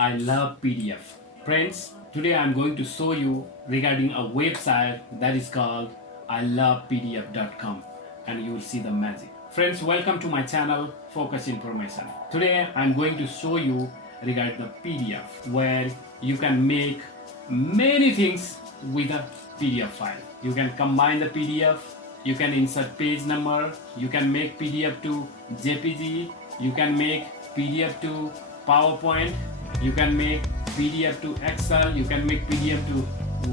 I love PDF. Friends, today I'm going to show you regarding a website that is called ilovepdf.com and you will see the magic. Friends, welcome to my channel Focus Information. Today I'm going to show you regarding the PDF where you can make many things with a PDF file. You can combine the PDF, you can insert page number, you can make PDF to JPG, you can make PDF to PowerPoint, you can make PDF to Excel, you can make PDF to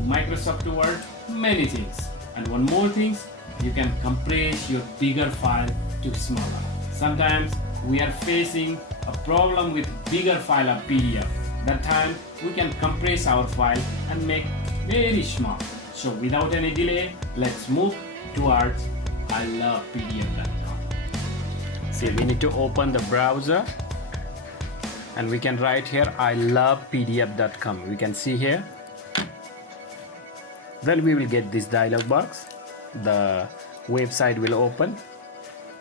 Microsoft Word, many things. And one more thing, you can compress your bigger file to smaller. Sometimes we are facing a problem with bigger file of PDF. That time we can compress our file and make very small. So without any delay, let's move towards ilovepdf.com. See, we need to open the browser and we can write here ilovepdf.com. We can see here. Then we will get this dialog box. The website will open.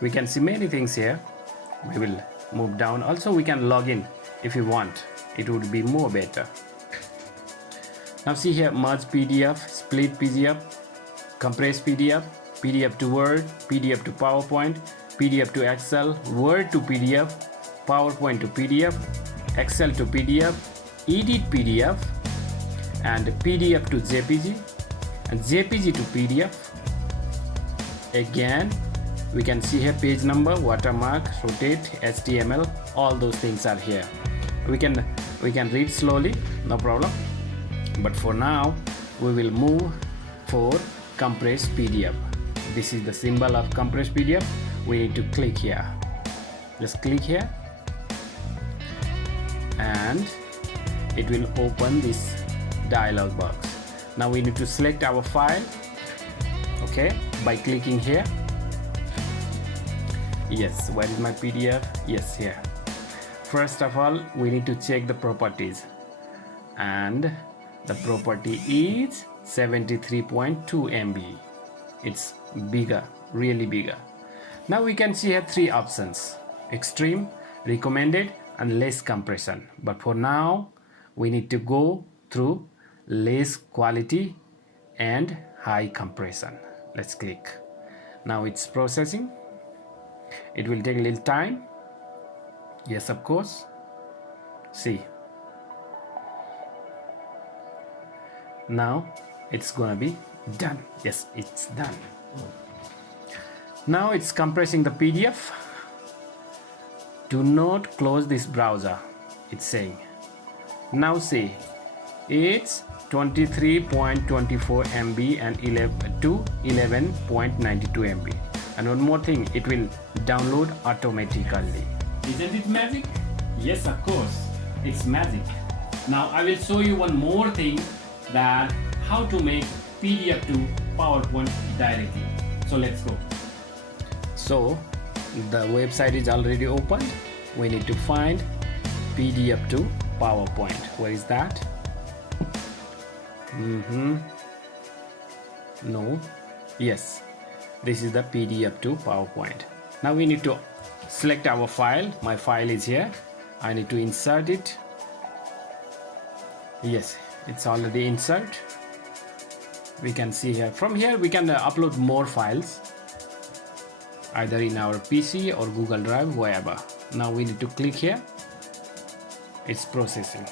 We can see many things here. We will move down. Also we can log in if you want. It would be more better. Now see here, merge PDF, split PDF, compress PDF, PDF to Word, PDF to PowerPoint, PDF to Excel, Word to PDF, PowerPoint to PDF, Excel to PDF, edit PDF, and PDF to JPG, and JPG to PDF. Again, we can see here page number, watermark, rotate, HTML, all those things are here. We can read slowly, no problem. But for now, we will move for compressed PDF. This is the symbol of compressed PDF. We need to click here. Just click here, and it will open this dialog box. Now we need to select our file, okay, by clicking here. Yes, where is my PDF? Yes, here. First of all, we need to check the properties, and the property is 73.2 MB. It's bigger, really bigger. Now we can see here three options: extreme, recommended, and less compression. But for now, we need to go through less quality and high compression. Let's click. Now it's processing. It will take a little time. Yes, of course. See. Now it's gonna be done. Yes, it's done. Now it's compressing the PDF. Do not close this browser, it's saying. Now see, it's 23.24 MB and 11 to 11.92 MB. And one more thing, it will download automatically. Isn't it magic? Yes, of course, it's magic. Now I will show you one more thing, that how to make PDF to PowerPoint directly. So let's go. So the website is already opened. We need to find PDF to PowerPoint. Where is that? No. Yes, this is the PDF to PowerPoint. Now we need to select our file. My file is here. I need to insert it. Yes, it's already insert. We can see here. From here we can upload more files, either in our PC or Google Drive, wherever. Now we need to click here. It's processing.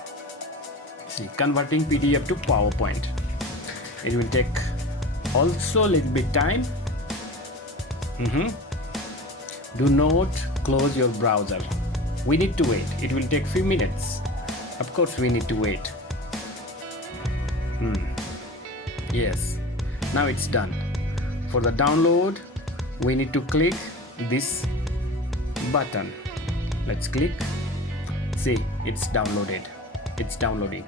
See, converting PDF to PowerPoint. It will take also a little bit time. Do not close your browser. We need to wait. It will take few minutes. Of course we need to wait. Yes, now it's done. For the download, we need to click this button. Let's click. See, it's downloaded. It's downloading.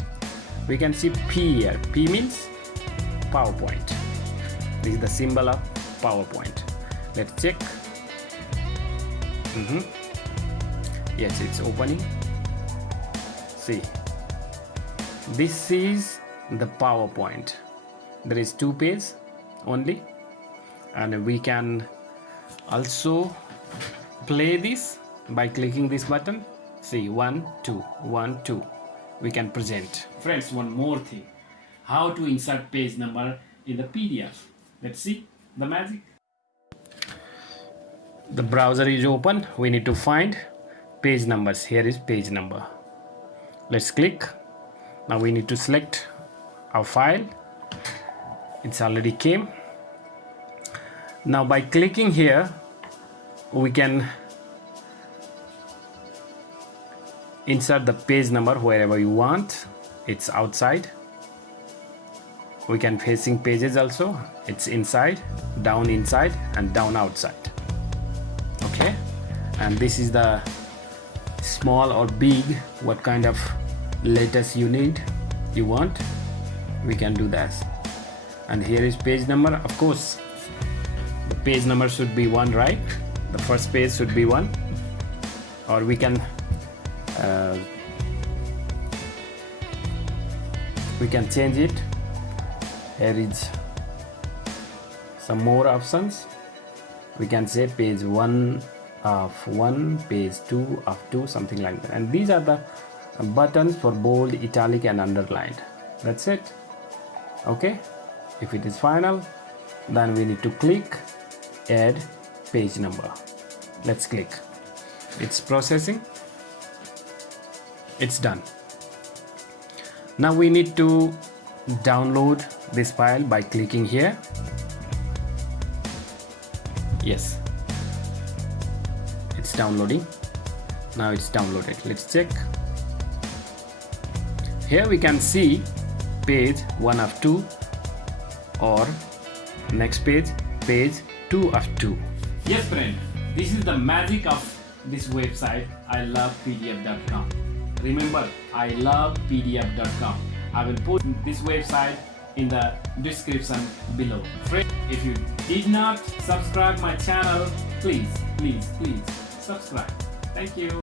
We can see P here. P means PowerPoint. This is the symbol of PowerPoint. Let's check. Yes, it's opening. See, this is the PowerPoint. There is 2 pages only, and we can also play this by clicking this button. See, 1 2 1 2. we can present. Friends, one more thing, how to insert page number in the PDF. Let's see the magic. The browser is open. We need to find page numbers. Here is page number. Let's click. Now we need to select our file. It's already came. Now by clicking here, we can insert the page number wherever you want. It's outside. We can facing pages also. It's inside, inside and down outside. Okay, and this is the small or big, what kind of letters you want, we can do that. And here is page number. Of course the page number should be 1, right? The first page should be 1, or we can change it. Here is some more options. We can say page 1 of 1, page 2 of 2, something like that. And these are the buttons for bold, italic and underlined. That's it. Okay, if it is final, then we need to click add page number. Let's click. It's processing. It's done. Now we need to download this file by clicking here. Yes, it's downloading. Now it's downloaded. Let's check. Here we can see page 1 of 2, or next page 2 of 2. Yes friend, this is the magic of this website, ilovepdf.com. Remember, ilovepdf.com. I will put this website in the description below. Friend, if you did not subscribe my channel, please subscribe. Thank you.